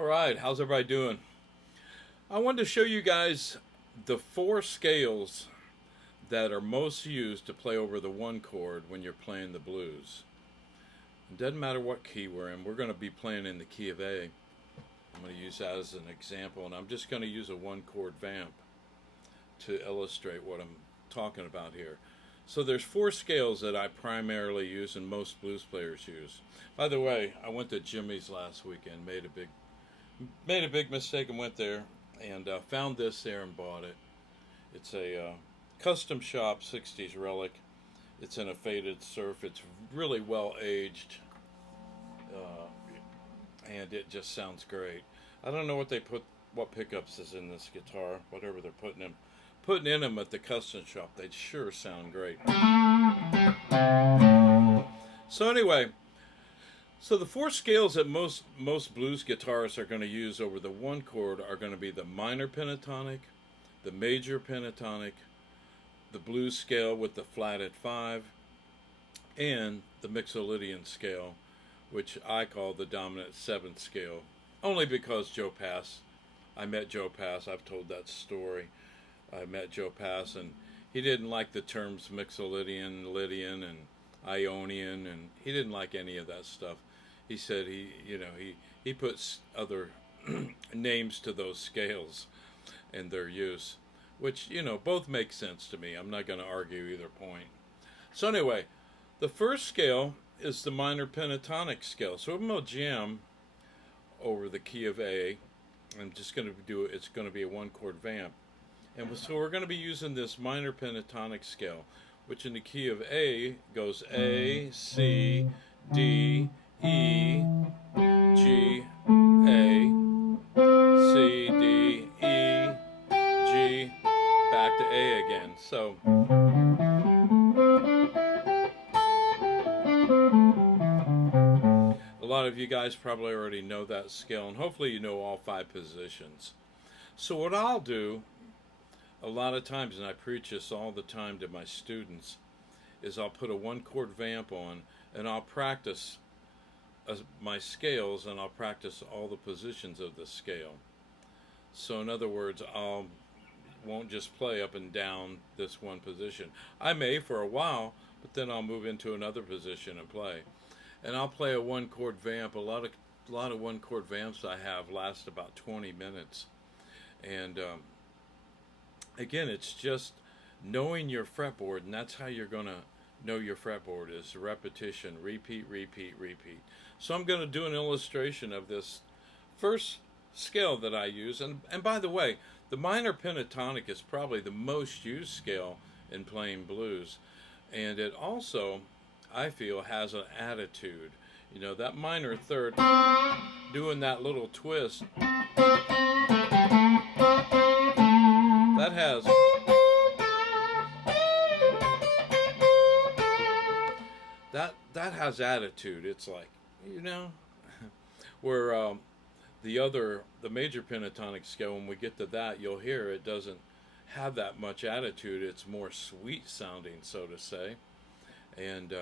All right, how's everybody doing? I wanted to show you guys the four scales that are most used to play over the one chord when you're playing the blues. It doesn't matter what key we're in. We're going to be playing in the key of A. I'm going to use that as an example, and I'm just going to use a one chord vamp to illustrate what I'm talking about here. So there's four scales that I primarily use and most blues players use. By the way, I went to Jimmy's last weekend, made a big mistake and went there and found this there and bought it. It's a custom shop 60s relic. It's in a faded surf. It's really well aged, and it just sounds great. I don't know what pickups is in this guitar, whatever they're putting in them at the custom shop. They sure sound great. So anyway, so the four scales that most blues guitarists are going to use over the one chord are going to be the minor pentatonic, the major pentatonic, the blues scale with the flat at 5, and the Mixolydian scale, which I call the dominant 7th scale, only because I met Joe Pass. I've told that story. I met Joe Pass, and he didn't like the terms Mixolydian, Lydian, and Ionian, and he didn't like any of that stuff. He said he puts other names to those scales and their use, which, both make sense to me. I'm not going to argue either point. So anyway, the first scale is the minor pentatonic scale. So I'm going to jam over the key of A. I'm just going to it's going to be a one chord vamp. And so we're going to be using this minor pentatonic scale, which in the key of A goes A, C, D, E, G, A, C, D, E, G, back to A again. So a lot of you guys probably already know that scale, and hopefully you know all 5 positions. So what I'll do a lot of times, and I preach this all the time to my students, is I'll put a one chord vamp on and I'll practice my scales, and I'll practice all the positions of the scale. So in other words, won't just play up and down this one position. I may for a while, but then I'll move into another position and play. And I'll play a one chord vamp. A lot of one chord vamps I have last about 20 minutes. And again, it's just knowing your fretboard, and that's how you're going to know your fretboard, is repetition, repeat, repeat, repeat. So I'm going to do an illustration of this first scale that I use. And by the way, the minor pentatonic is probably the most used scale in playing blues. And it also, I feel, has an attitude. That minor third, doing that little twist, that has that has attitude. It's like, where the major pentatonic scale, when we get to that, you'll hear it doesn't have that much attitude. It's more sweet sounding, so to say. And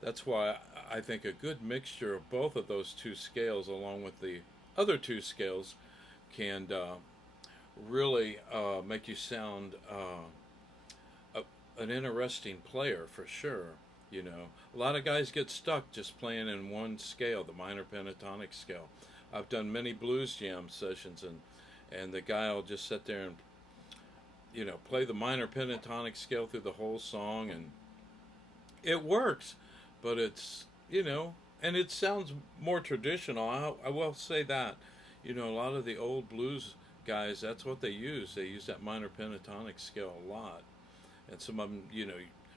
that's why I think a good mixture of both of those two scales, along with the other two scales, can really make you sound an interesting player for sure. A lot of guys get stuck just playing in one scale, the minor pentatonic scale. I've done many blues jam sessions, and the guy will just sit there and play the minor pentatonic scale through the whole song, and it works, but it's and it sounds more traditional. I will say that a lot of the old blues guys, that's what they use. They use that minor pentatonic scale a lot, and some of them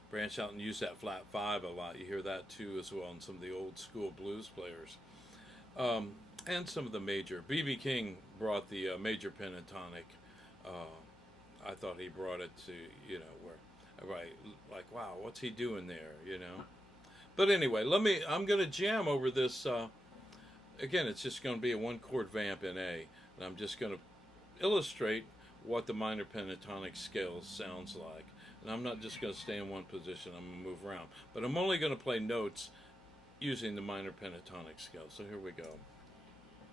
branch out and use that flat 5 a lot. You hear that too as well in some of the old school blues players, and some of the major. B.B. King brought the major pentatonic. I thought he brought it to where right, like, wow, what's he doing there, But anyway, I'm going to jam over this. Again, it's just going to be a one chord vamp in A, and I'm just going to illustrate what the minor pentatonic scale sounds like. And I'm not just going to stay in one position. I'm going to move around. But I'm only going to play notes using the minor pentatonic scale. So here we go.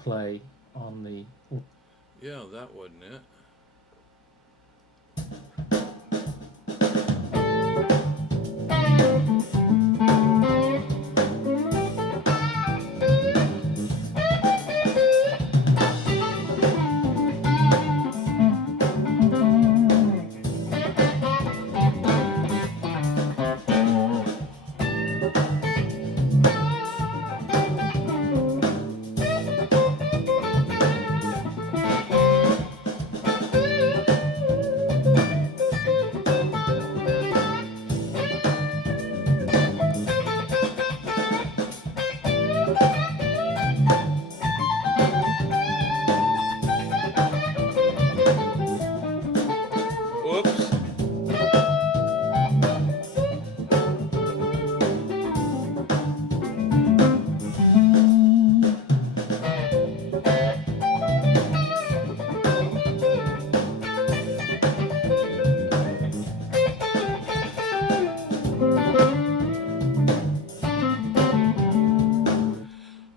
Play. on the. Yeah, that wasn't it. Whoops.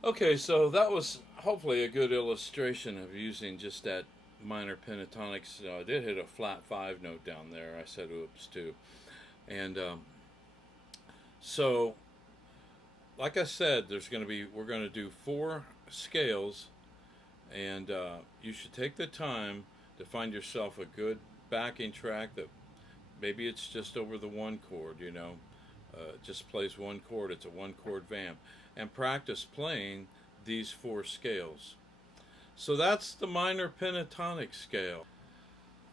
Okay, so that was hopefully a good illustration of using just that minor pentatonic. So I did hit a flat 5 note down there. I said oops too. And so, like I said, we're going to do 4 scales, and you should take the time to find yourself a good backing track that maybe it's just over the 1 chord, just plays 1 chord. It's a 1 chord vamp, and practice playing these 4 scales. So that's the minor pentatonic scale.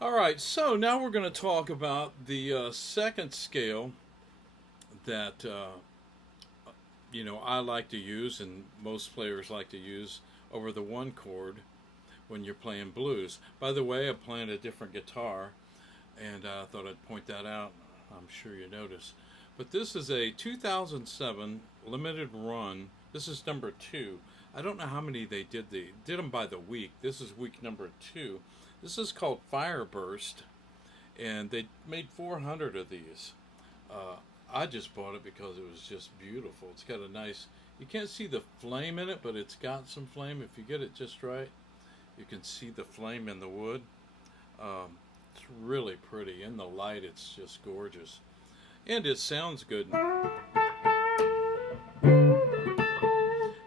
All right, so now we're going to talk about the second scale that I like to use, and most players like to use over the 1 chord when you're playing blues. By the way, I'm playing a different guitar, and I thought I'd point that out. I'm sure you noticed. But this is a 2007 limited run. This is number 2. I don't know how many they did. They did them by the week. This is week number 2. This is called Fireburst, and they made 400 of these. I just bought it because it was just beautiful. It's got a nice, you can't see the flame in it, but it's got some flame. If you get it just right, you can see the flame in the wood. It's really pretty. In the light, it's just gorgeous. And it sounds good.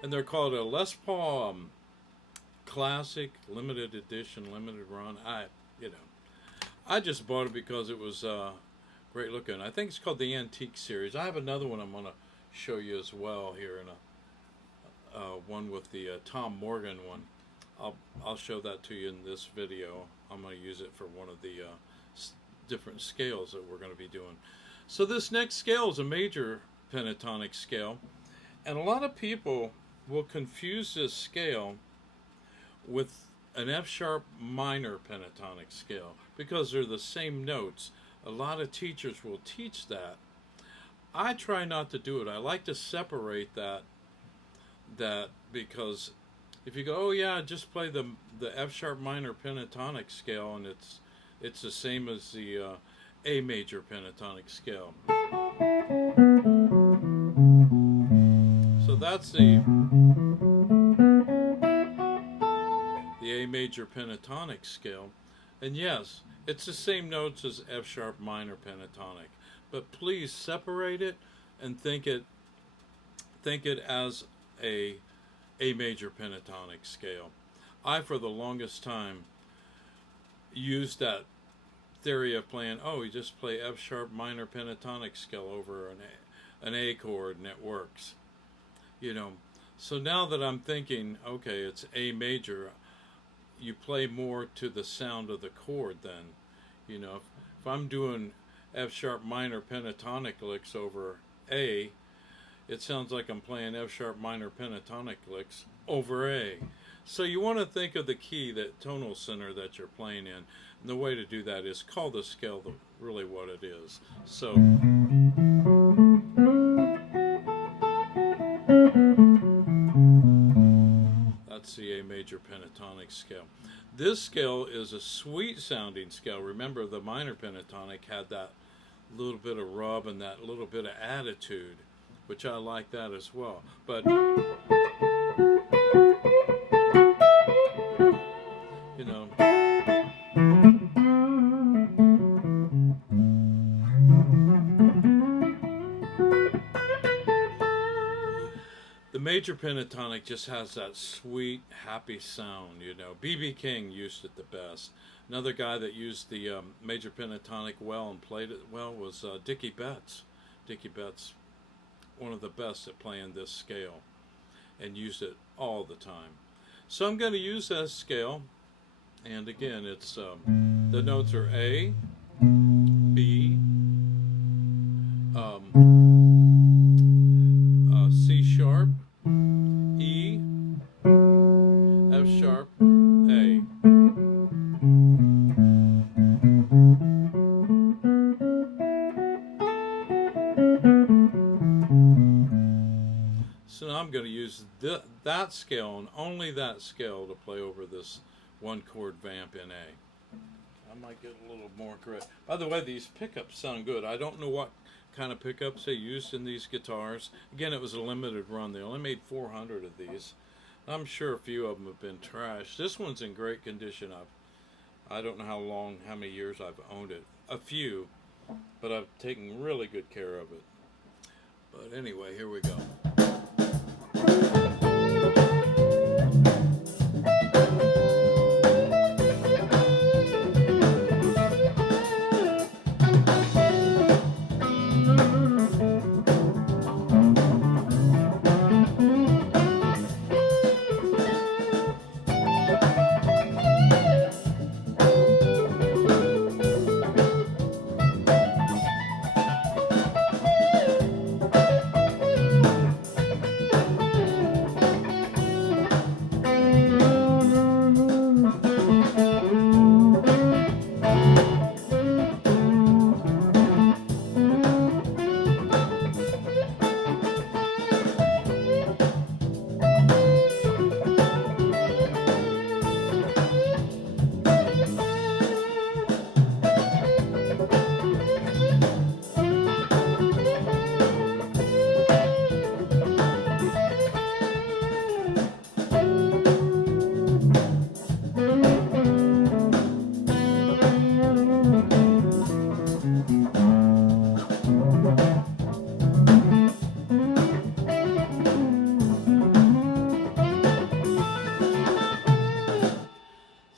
And they're called a Les Paul Classic Limited Edition, Limited Run. I just bought it because it was great looking. I think it's called the Antique Series. I have another one I'm going to show you as well here in one with the Tom Morgan one. I'll show that to you in this video. I'm going to use it for one of the different scales that we're going to be doing. So this next scale is a major pentatonic scale, and a lot of people will confuse this scale with an F sharp minor pentatonic scale because they're the same notes. A lot of teachers will teach that. I try not to do it. I like to separate that because if you go, oh yeah, just play the F sharp minor pentatonic scale, and it's the same as the A major pentatonic scale. So that's the A major pentatonic scale, and yes, it's the same notes as F sharp minor pentatonic, but please separate it and think it as a major pentatonic scale. I, for the longest time, used that theory of playing, oh, you just play F sharp minor pentatonic scale over an A chord and it works. So now that I'm thinking, okay, it's A major, you play more to the sound of the chord then. If I'm doing F sharp minor pentatonic licks over A, it sounds like I'm playing F sharp minor pentatonic licks over A. So you want to think of the key, that tonal center that you're playing in. And the way to do that is call the scale really what it is. So that's the A major pentatonic scale. This scale is a sweet sounding scale. Remember, the minor pentatonic had that little bit of rub and that little bit of attitude, which I like that as well. But major pentatonic just has that sweet, happy sound, you know. B.B. King used it the best. Another guy that used the major pentatonic well and played it well was Dickie Betts. Dickie Betts, one of the best at playing this scale, and used it all the time. So I'm going to use that scale, and again, it's the notes are A, B, C sharp, E, F sharp, A. So now I'm going to use that scale and only that scale to play over this one chord vamp in A. I might get a little more correct. By the way, these pickups sound good. I don't know what kind of pickups they used in these guitars. Again, it was a limited run. They only made 400 of these. I'm sure a few of them have been trashed. This one's in great condition. I don't know how many years I've owned it. A few, but I've taken really good care of it. But anyway, here we go.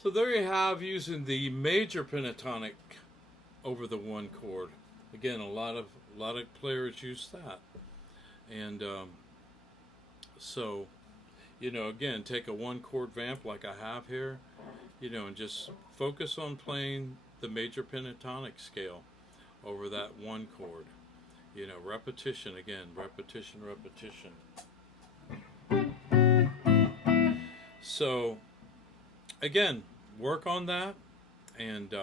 So there you have, using the major pentatonic over the one chord. Again, a lot of players use that, and so, you know, again, take a one chord vamp like I have here, you know, and just focus on playing the major pentatonic scale over that one chord. You know, repetition again, repetition, repetition. So again, work on that, and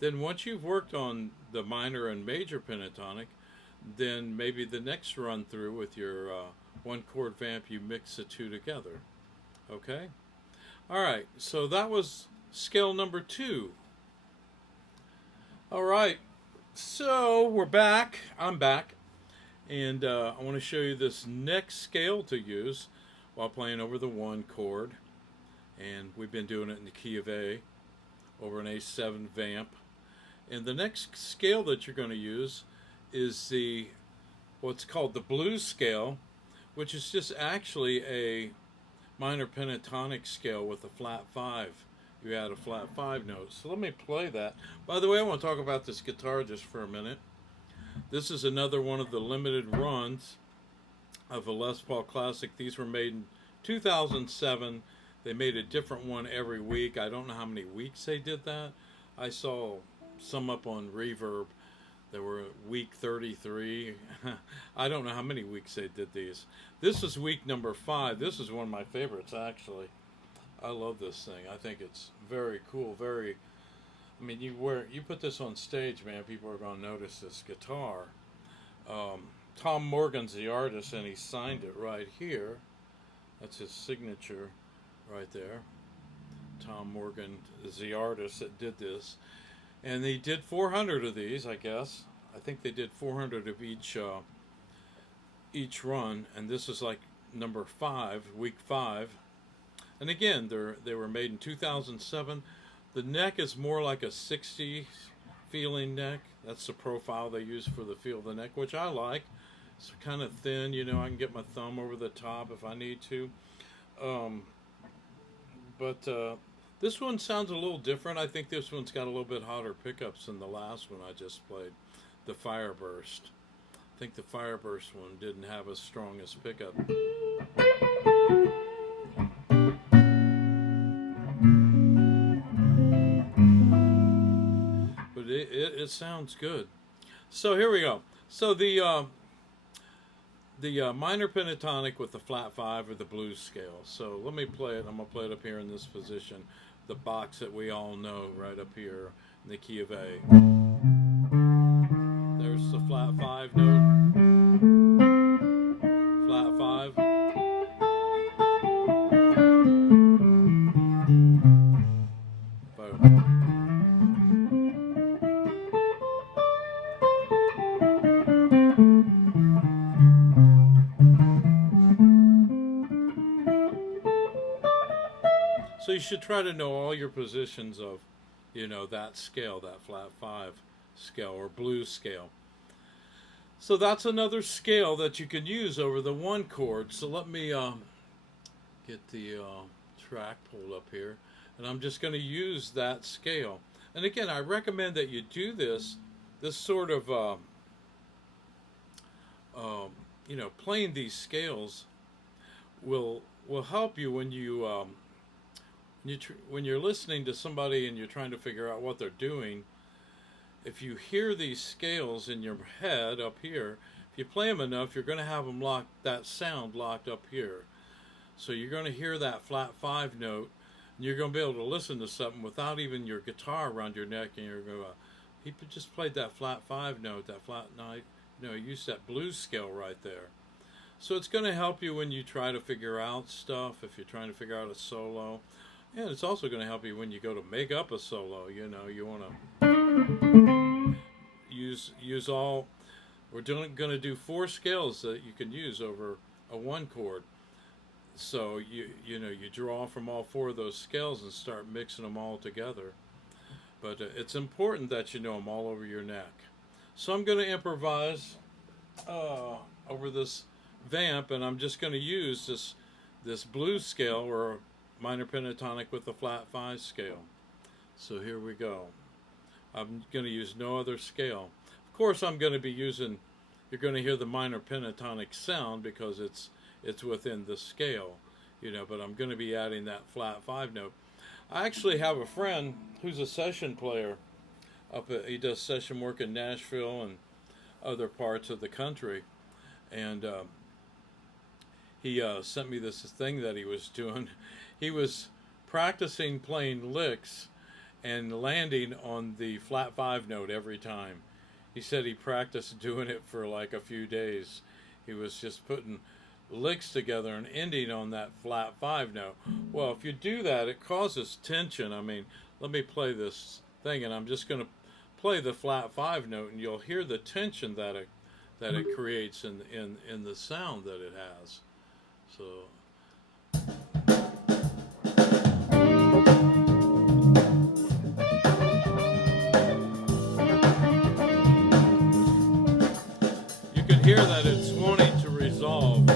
then once you've worked on the minor and major pentatonic, then maybe the next run through with your one chord vamp, you mix the two together. Okay? Alright, so that was scale number 2. Alright, so we're back. I'm back, and I want to show you this next scale to use while playing over the one chord. And we've been doing it in the key of A over an A7 vamp. And the next scale that you're going to use is what's called the blues scale, which is just actually a minor pentatonic scale with a flat 5. You add a flat 5 note. So let me play that. By the way, I want to talk about this guitar just for a minute. This is another one of the limited runs of a Les Paul Classic. These were made in 2007. They made a different one every week. I don't know how many weeks they did that. I saw some up on Reverb. They were week 33. I don't know how many weeks they did these. This is week number 5. This is one of my favorites, actually. I love this thing. I think it's very cool. Very, I mean, you put this on stage, man, people are going to notice this guitar. Tom Morgan's the artist, and he signed it right here. That's his signature right there. Tom Morgan is the artist that did this, and they did 400 of these, I guess. I think they did 400 of each run, and this is like number 5, week 5. And again, they were made in 2007. The neck is more like a 60s feeling neck. That's the profile they use for the feel of the neck, which I like. It's kind of thin, you know. I can get my thumb over the top if I need to. Um, but this one sounds a little different. I think this one's got a little bit hotter pickups than the last one I just played, the Fireburst. I think the Fireburst one didn't have as strong as pickup. But it sounds good. So here we go. So the minor pentatonic with the flat 5 or the blues scale. So let me play it. I'm going to play it up here in this position. The box that we all know right up here in the key of A. There's the flat 5 note. Flat 5. Boom. So you should try to know all your positions of, you know, that scale, that flat 5 scale or blues scale. So that's another scale that you can use over the 1 chord. So let me get the track pulled up here, and I'm just going to use that scale. And again, I recommend that you do this sort of, you know, playing these scales will help you when you when you're listening to somebody and you're trying to figure out what they're doing. If you hear these scales in your head up here, if you play them enough, you're going to have them locked, that sound locked up here. So you're going to hear that flat 5 note, and you're going to be able to listen to something without even your guitar around your neck, and you're going to go, he just played that flat 5 note, that flat 9, you know, use that blues scale right there. So it's going to help you when you try to figure out stuff, if you're trying to figure out a solo. And it's also going to help you when you go to make up a solo. You know, you want to use all. We're going to do 4 scales that you can use over a 1 chord. So you know, you draw from all 4 of those scales and start mixing them all together. But it's important that you know them all over your neck. So I'm going to improvise over this vamp, and I'm just going to use this blues scale or minor pentatonic with the flat 5 scale. So here we go. I'm going to use no other scale. Of course, I'm going to be using, you're going to hear the minor pentatonic sound because it's within the scale, you know, but I'm going to be adding that flat 5 note. I actually have a friend who's a session player. He does session work in Nashville and other parts of the country, and he sent me this thing that he was doing. He was practicing playing licks and landing on the flat 5 note every time. He said he practiced doing it for like a few days. He was just putting licks together and ending on that flat 5 note. Well, if you do that, it causes tension. I mean, let me play this thing, and I'm just going to play the flat 5 note, and you'll hear the tension that it creates in the sound that it has. So you can hear that it's wanting to resolve.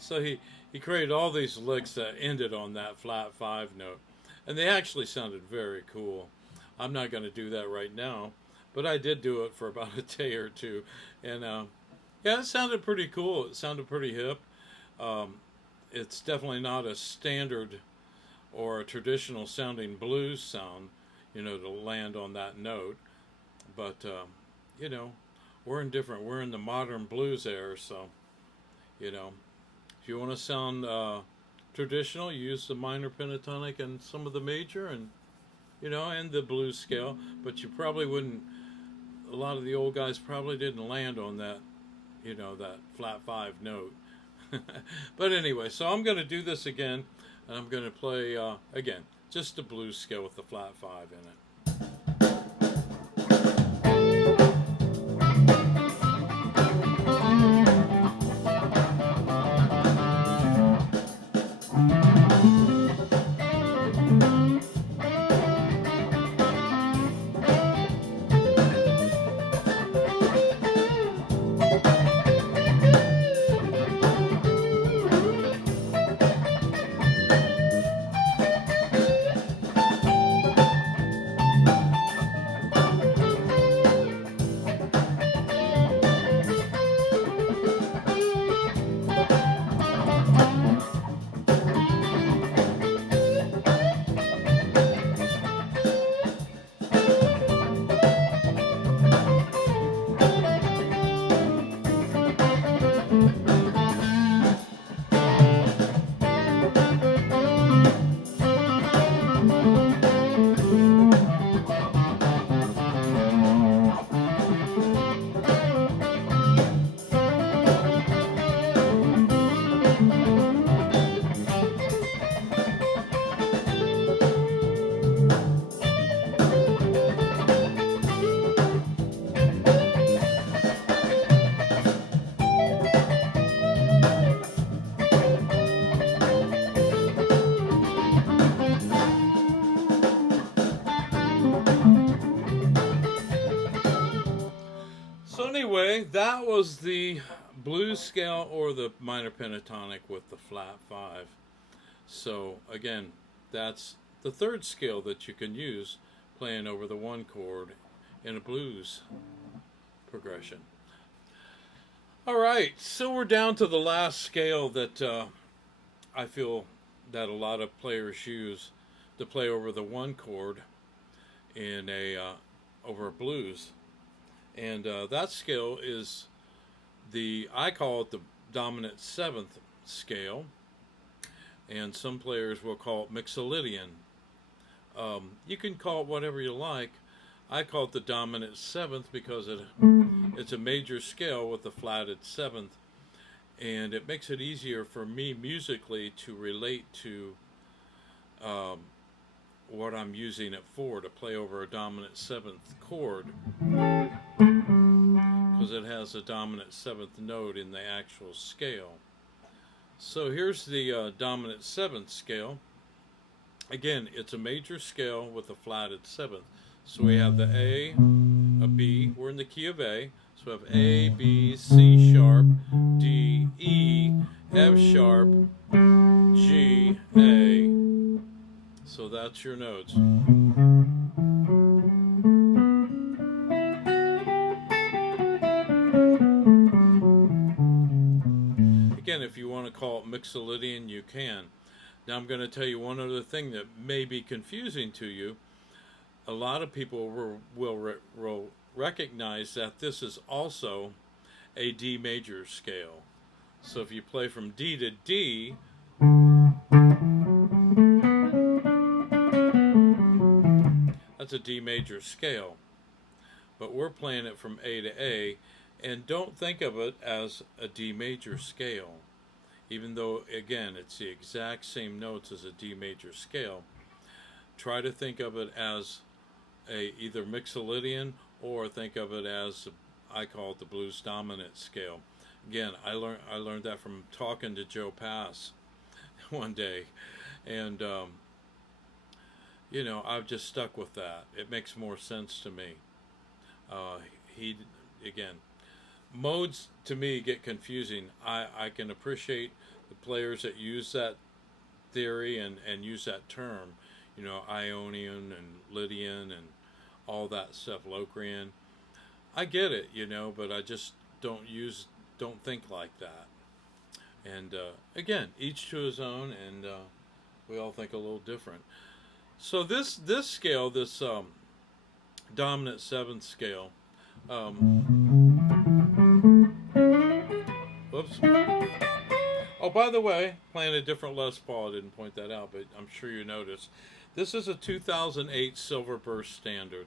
So he created all these licks that ended on that flat 5 note, and they actually sounded very cool. I'm not going to do that right now, but I did do it for about a day or two, and yeah, it sounded pretty cool. It sounded pretty hip. It's definitely not a standard or a traditional sounding blues sound, you know, to land on that note, but you know, we're in the modern blues era, so you know, if you want to sound traditional, use the minor pentatonic and some of the major, and you know, and the blues scale. But you probably wouldn't. A lot of the old guys probably didn't land on that, you know, that flat 5 note. But anyway, so I'm going to do this again, and I'm going to play again just the blues scale with the flat 5 in it. Okay, that was the blues scale or the minor pentatonic with the flat 5. So again, that's the third scale that you can use playing over the 1 chord in a blues progression. All right, so we're down to the last scale that I feel that a lot of players use to play over the 1 chord in a over a blues, and that scale is I call it the dominant 7th scale, and some players will call it Mixolydian. You can call it whatever you like. I call it the dominant 7th because it's a major scale with a flatted 7th, and it makes it easier for me musically to relate to what I'm using it for, to play over a dominant 7th chord, because it has a dominant 7th note in the actual scale. So here's the dominant 7th scale. Again, it's a major scale with a flatted 7th. So we have the A, a B, we're in the key of A, so we have A, B, C sharp, D, E, F sharp, G, A. So that's your notes. Again, if you want to call it Mixolydian, you can. Now I'm going to tell you one other thing that may be confusing to you. A lot of people will recognize that this is also a D major scale. So if you play from D to D, that's a D major scale. But we're playing it from A to A, and don't think of it as a D major scale. Even though, again, it's the exact same notes as a D major scale. Try to think of it as either Mixolydian, or think of it as, I call it the blues dominant scale. Again, I learned that from talking to Joe Pass one day, and you know, I've just stuck with that. It makes more sense to me. Again, modes to me get confusing. I can appreciate the players that use that theory and use that term, you know, Ionian and Lydian and all that stuff, Locrian. I get it, you know, but I just don't think like that. And again, each to his own, and we all think a little different. So this scale, this dominant 7th scale, whoops. Oh, by the way, playing a different Les Paul. I didn't point that out, but I'm sure you noticed. This is a 2008 Silver Burst standard.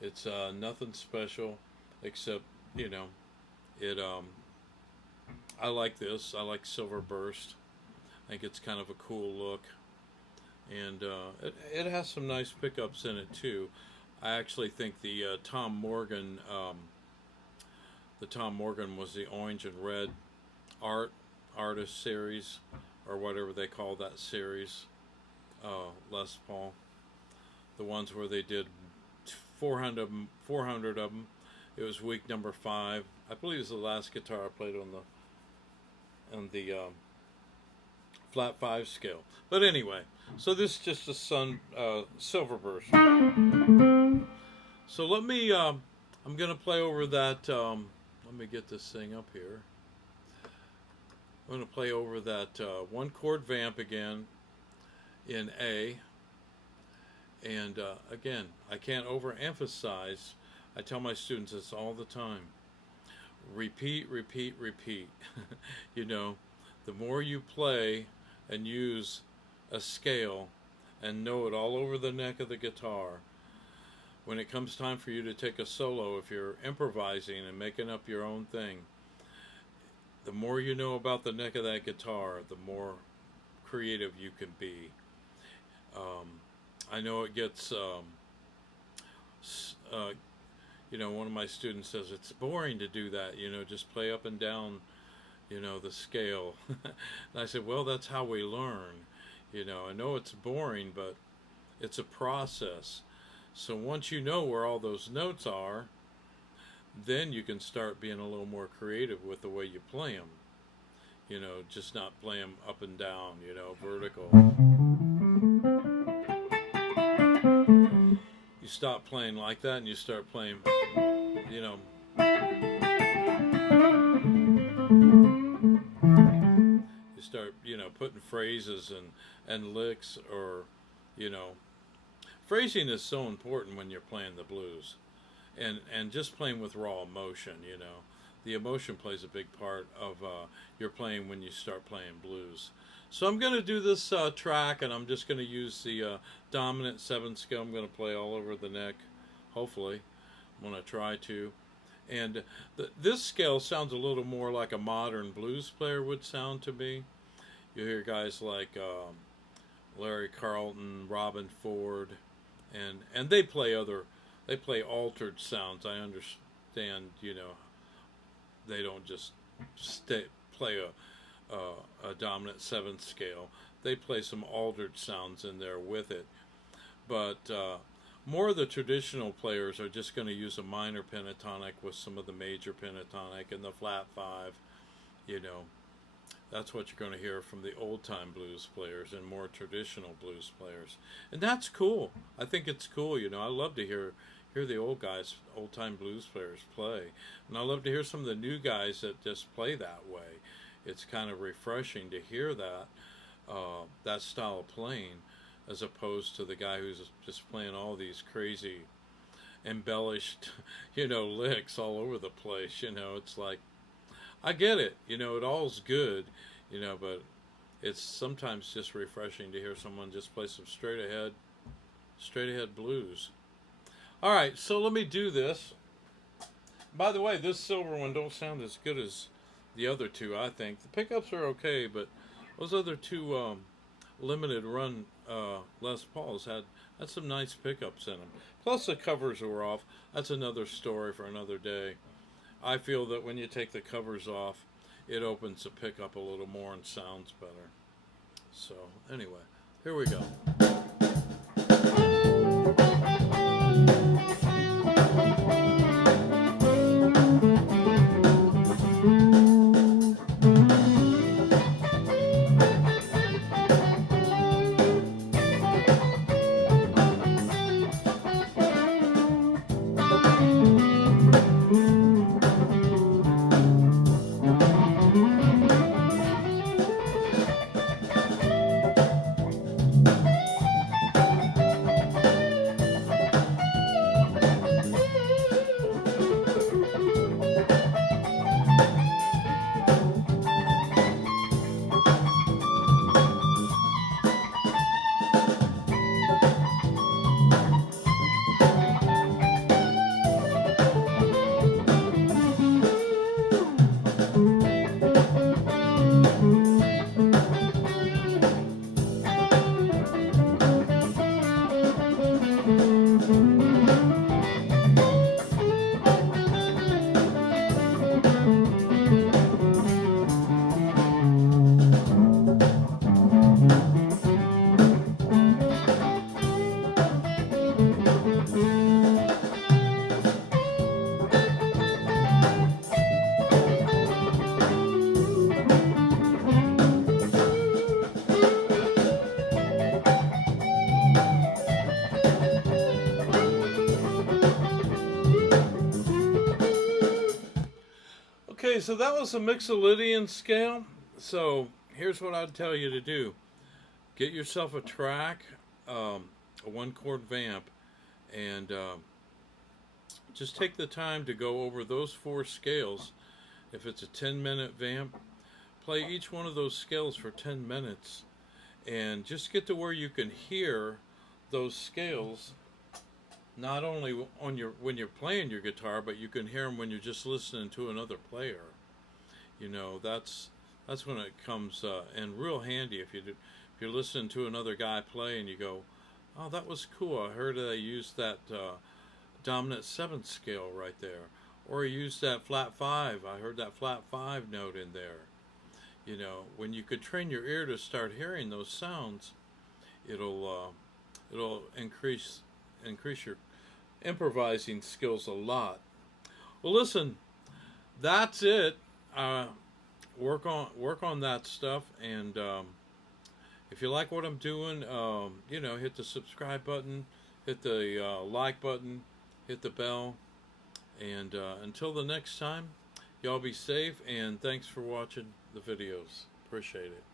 It's nothing special, except, you know, it. I like this. I like Silver Burst. I think it's kind of a cool look, and it has some nice pickups in it too. I actually think the Tom Morgan was the orange and red artist series, or whatever they call that series. Les Paul, the ones where they did 400 of them. It was week number 5. I believe it was the last guitar I played on the flat 5 scale. But anyway, so this is just a Silver Burst. So let me, I'm going to play over that, let me get this thing up here. I'm going to play over that 1 chord vamp again in A. And again, I can't overemphasize, I tell my students this all the time. Repeat, repeat, repeat. You know, the more you play and use a scale and know it all over the neck of the guitar, when it comes time for you to take a solo, if you're improvising and making up your own thing, the more you know about the neck of that guitar, the more creative you can be. I know it gets, you know, one of my students says it's boring to do that, you know, just play up and down, you know, the scale. And I said, well, that's how we learn. You know, I know it's boring, but it's a process. So once you know where all those notes are, then you can start being a little more creative with the way you play them. You know, just not play them up and down, you know, vertical. You stop playing like that and you start playing, you know, you start, you know, putting phrases and licks, or, you know, phrasing is so important when you're playing the blues. And just playing with raw emotion, you know. The emotion plays a big part of your playing when you start playing blues. So I'm going to do this track, and I'm just going to use the dominant 7th scale. I'm going to play all over the neck, hopefully. I'm going to try to. And this scale sounds a little more like a modern blues player would sound to me. You hear guys like Larry Carlton, Robin Ford, and they play altered sounds. I understand, you know, they don't just play a dominant 7th scale. They play some altered sounds in there with it. But more of the traditional players are just going to use a minor pentatonic with some of the major pentatonic and the flat 5, you know. That's what you're going to hear from the old-time blues players and more traditional blues players. And that's cool. I think it's cool, you know. I love to hear the old-time blues players play. And I love to hear some of the new guys that just play that way. It's kind of refreshing to hear that style of playing, as opposed to the guy who's just playing all these crazy, embellished, you know, licks all over the place. You know, it's like, I get it, you know, it all's good, you know, but it's sometimes just refreshing to hear someone just play some straight ahead blues. All right, so let me do this. By the way, this silver one don't sound as good as the other two, I think. The pickups are okay, but those other two limited run Les Pauls had some nice pickups in them. Plus the covers were off. That's another story for another day. I feel that when you take the covers off, it opens the pickup a little more and sounds better. So, anyway, here we go. Okay, so that was a Mixolydian scale. So here's what I'd tell you to do. Get yourself a track, a 1-chord vamp, and just take the time to go over those 4 scales. If it's a 10-minute vamp, play each one of those scales for 10 minutes. And just get to where you can hear those scales, not only on when you're playing your guitar, but you can hear them when you're just listening to another player. You know, that's when it comes in real handy. If you're listening to another guy play and you go, oh, that was cool. I heard they used that dominant 7th scale right there, or he used that flat 5. I heard that flat 5 note in there. You know, when you could train your ear to start hearing those sounds, it'll increase your improvising skills a lot. Well, listen, that's it. Work on that stuff, and if you like what I'm doing, you know, hit the subscribe button, hit the like button, hit the bell, and until the next time, y'all be safe, and thanks for watching the videos. Appreciate it.